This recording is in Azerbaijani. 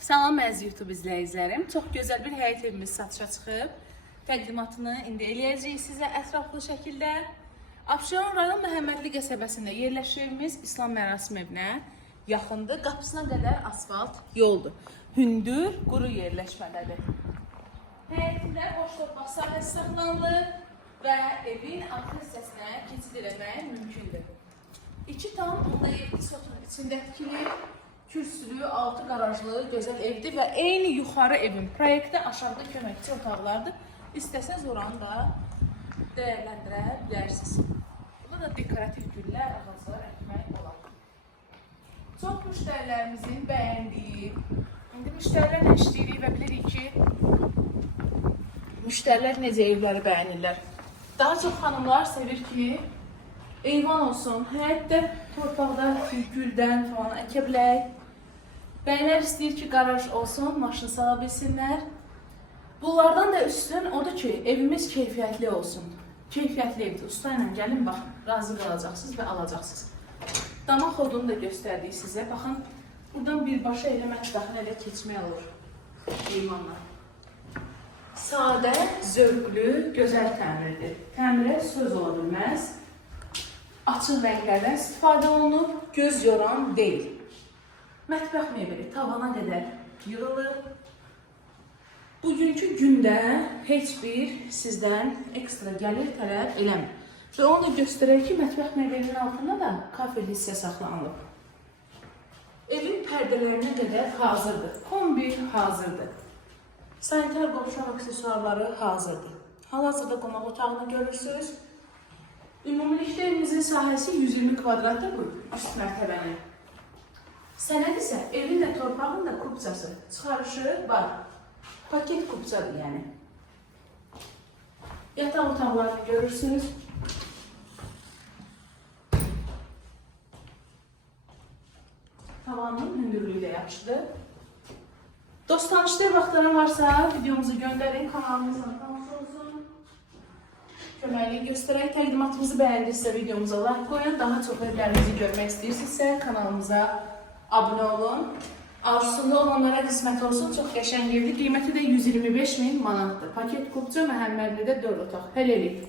Salam əziz YouTube izləyicilərim. Çox gözəl bir həyət evimiz satışa çıxıb. Təqdimatını indi eləyəcəyik sizə ətraflı şəkildə. Abşeron rayon Məhəmmədli qəsəbəsində yerləşirimiz İslam mərasim evinə yaxındır. Qapısına qədər asfalt yoldur. Hündür, quru yerləşmədədir. Həyətində boş torpaq sahəsi saxlanılır və evin arxa hissəsinə keçid eləmək mümkündür. 2,7 sotun içində tikilir. Kürsülü, altı qarajlı, gözəl evdir və eyni yuxarı evin proyektdə aşağıda köməkçi otaqlardır. İstəsəz oranı da dəyərləndirə bilərsiniz. Burada da dekorativ güllər, ağaclar əkmək olar. Çox müştərilərimizin bəyəndiyi, indi müştərilərlə işləyirik və bilirik ki, müştərilər necə evləri bəyənirlər. Daha çox xanımlar sevir ki, eyvan olsun, həyətdə torpaqda güldən falan əkə bilək. Bəylər istəyir ki, qaraj olsun, maşın sala bilsinlər. Bunlardan da üstün odur ki, evimiz keyfiyyətli olsun. Keyfiyyətli evdir. Usta ilə gəlin, baxın, razı qalacaqsınız və alacaqsınız. Damaq odunu da göstərdik sizə. Baxın, buradan birbaşa elə mətbəxin elə keçmək olur. Eyvanlar. Sadə, zövqlü, gözəl təmirdir. Təmirə söz ola bilməz. Açıq rənglərdən istifadə olunub, göz yoran deyil. Mətbəx mebeli tavana qədər yığılır. Bugünkü gündə heç bir sizdən ekstra gəlir tələb eləmir. Və onu da göstərək ki, mətbəx mebelinin altında da kafel hissə saxlanılıb. Evin pərdələrinə qədər hazırdır. Kombi hazırdır. Sanitar qovşan aksesuarları hazırdır. Hal-hazırda qonaq otağını görürsünüz. Ümumilikdə evimizin sahəsi 120 kvadratdır bu üst mərtəbənin. Sənəd isə evin də torpağın da kupçası, çıxarışı var. Paket kupçadır yəni. Yataq otaqlarını görürsünüz. Tavanın hündürlüyü də yaxşıdır. Dost tanışlığı vaxtları varsa videomuzu göndərin, kanalımızla tanış olsun. Köməkliyi göstərək, təqdimatımızı bəyəndirsə videomuza like qoyun. Daha çox evlərimizi görmək istəyirsinizsə kanalımıza abunə olun. Arzusunda olanlara qismət olsun. Çox qəşəng evdir. Qiyməti də 125.000 manatdır. Paket kupça Məhəmmədlidə 4 otaq. Hələlik.